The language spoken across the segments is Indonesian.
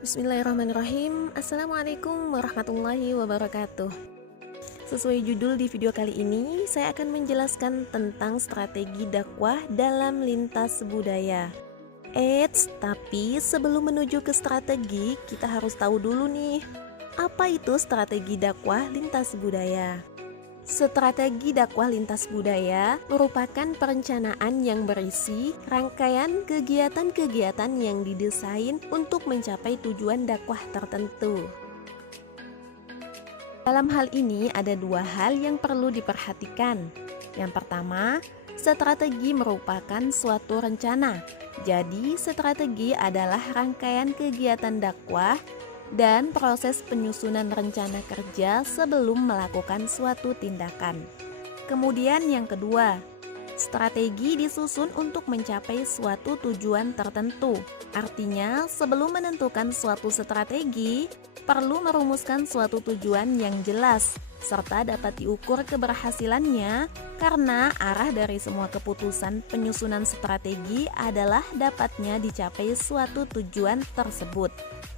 Bismillahirrahmanirrahim. Assalamualaikum warahmatullahi wabarakatuh. Sesuai judul di video kali ini, saya akan menjelaskan tentang strategi dakwah dalam lintas budaya. Eits, tapi sebelum menuju ke strategi, kita harus tahu dulu nih, apa itu strategi dakwah lintas budaya? Strategi dakwah lintas budaya merupakan perencanaan yang berisi rangkaian kegiatan-kegiatan yang didesain untuk mencapai tujuan dakwah tertentu. Dalam hal ini ada dua hal yang perlu diperhatikan. Yang pertama, strategi merupakan suatu rencana. Jadi, strategi adalah rangkaian kegiatan dakwah dan proses penyusunan rencana kerja sebelum melakukan suatu tindakan. Kemudian yang kedua, strategi disusun untuk mencapai suatu tujuan tertentu. Artinya, sebelum menentukan suatu strategi, perlu merumuskan suatu tujuan yang jelas, serta dapat diukur keberhasilannya karena arah dari semua keputusan penyusunan strategi adalah dapatnya dicapai suatu tujuan tersebut.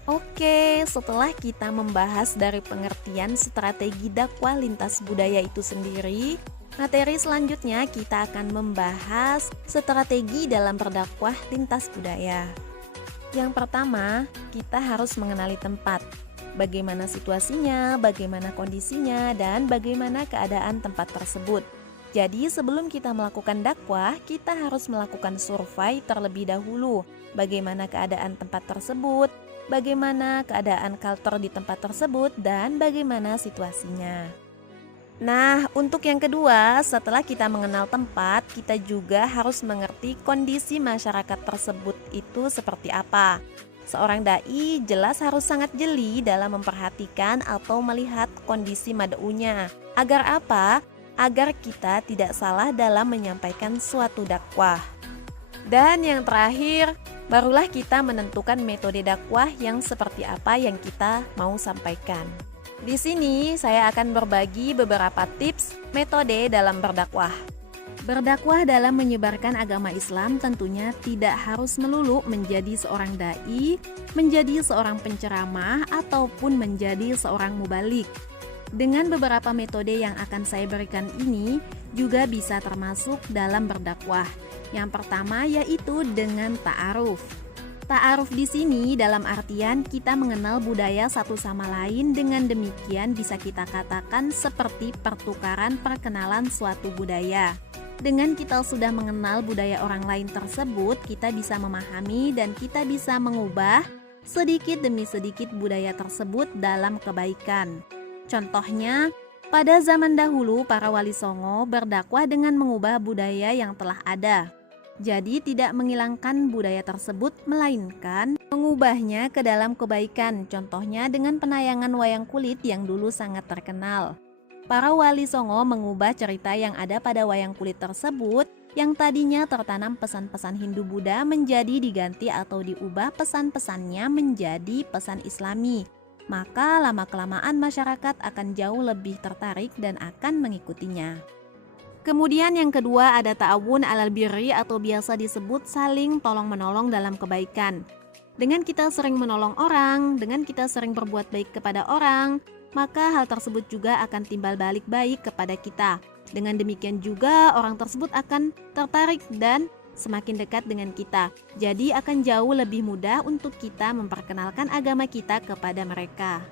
Oke, setelah kita membahas dari pengertian strategi dakwah lintas budaya itu sendiri, materi selanjutnya kita akan membahas strategi dalam berdakwah lintas budaya. Yang pertama, kita harus mengenali tempat. Bagaimana situasinya, bagaimana kondisinya, dan bagaimana keadaan tempat tersebut. Jadi sebelum kita melakukan dakwah, kita harus melakukan survei terlebih dahulu. Bagaimana keadaan tempat tersebut, bagaimana keadaan culture di tempat tersebut, dan bagaimana situasinya. Nah, untuk yang kedua, setelah kita mengenal tempat, kita juga harus mengerti kondisi masyarakat tersebut itu seperti apa. Seorang dai jelas harus sangat jeli dalam memperhatikan atau melihat kondisi mad'unya. Agar apa? Agar kita tidak salah dalam menyampaikan suatu dakwah. Dan yang terakhir, barulah kita menentukan metode dakwah yang seperti apa yang kita mau sampaikan. Di sini saya akan berbagi beberapa tips metode dalam berdakwah. Berdakwah dalam menyebarkan agama Islam tentunya tidak harus melulu menjadi seorang dai, menjadi seorang penceramah, ataupun menjadi seorang mubalik. Dengan beberapa metode yang akan saya berikan ini juga bisa termasuk dalam berdakwah. Yang pertama yaitu dengan ta'aruf. Ta'aruf di sini dalam artian kita mengenal budaya satu sama lain, dengan demikian bisa kita katakan seperti pertukaran perkenalan suatu budaya. Dengan kita sudah mengenal budaya orang lain tersebut, kita bisa memahami dan kita bisa mengubah sedikit demi sedikit budaya tersebut dalam kebaikan. Contohnya, pada zaman dahulu para wali songo berdakwah dengan mengubah budaya yang telah ada. Jadi tidak menghilangkan budaya tersebut, melainkan mengubahnya ke dalam kebaikan. Contohnya dengan penayangan wayang kulit yang dulu sangat terkenal. Para wali songo mengubah cerita yang ada pada wayang kulit tersebut yang tadinya tertanam pesan-pesan Hindu-Buddha menjadi diganti atau diubah pesan-pesannya menjadi pesan Islami. Maka lama-kelamaan masyarakat akan jauh lebih tertarik dan akan mengikutinya. Kemudian yang kedua ada ta'awun alal birri atau biasa disebut saling tolong-menolong dalam kebaikan. Dengan kita sering menolong orang, dengan kita sering berbuat baik kepada orang, maka hal tersebut juga akan timbal balik baik kepada kita. Dengan demikian juga orang tersebut akan tertarik dan semakin dekat dengan kita. Jadi akan jauh lebih mudah untuk kita memperkenalkan agama kita kepada mereka.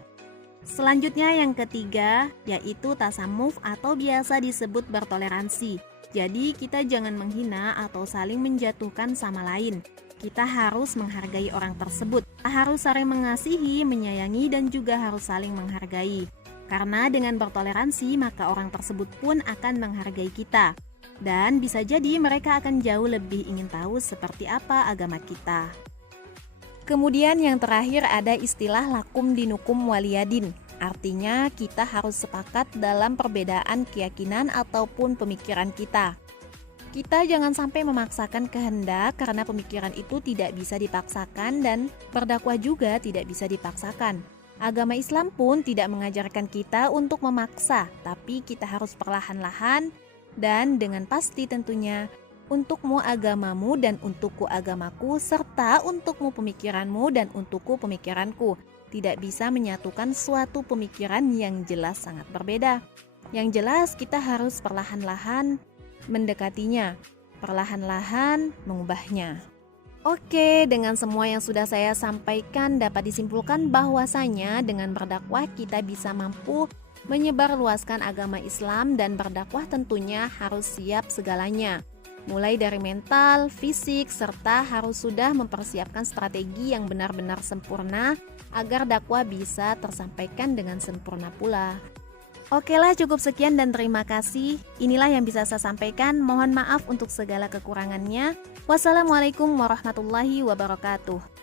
Selanjutnya yang ketiga yaitu tasamuf atau biasa disebut bertoleransi. Jadi kita jangan menghina atau saling menjatuhkan sama lain. Kita harus menghargai orang tersebut, harus saling mengasihi, menyayangi, dan juga harus saling menghargai. Karena dengan bertoleransi, maka orang tersebut pun akan menghargai kita. Dan bisa jadi mereka akan jauh lebih ingin tahu seperti apa agama kita. Kemudian yang terakhir ada istilah lakum dinukum waliyadin. Artinya kita harus sepakat dalam perbedaan keyakinan ataupun pemikiran kita. Kita jangan sampai memaksakan kehendak karena pemikiran itu tidak bisa dipaksakan dan berdakwah juga tidak bisa dipaksakan. Agama Islam pun tidak mengajarkan kita untuk memaksa, tapi kita harus perlahan-lahan dan dengan pasti tentunya Untukmu agamamu dan untukku agamaku, serta untukmu pemikiranmu dan untukku pemikiranku. Tidak bisa menyatukan suatu pemikiran yang jelas sangat berbeda. Yang jelas kita harus perlahan-lahan mendekatinya, perlahan-lahan mengubahnya. Oke, dengan semua yang sudah saya sampaikan dapat disimpulkan bahwasanya dengan berdakwah kita bisa mampu menyebarluaskan agama Islam, dan berdakwah tentunya harus siap segalanya. Mulai dari mental, fisik, serta harus sudah mempersiapkan strategi yang benar-benar sempurna agar dakwah bisa tersampaikan dengan sempurna pula. Oke lah, cukup sekian dan terima kasih. Inilah yang bisa saya sampaikan. Mohon maaf untuk segala kekurangannya. Wassalamualaikum warahmatullahi wabarakatuh.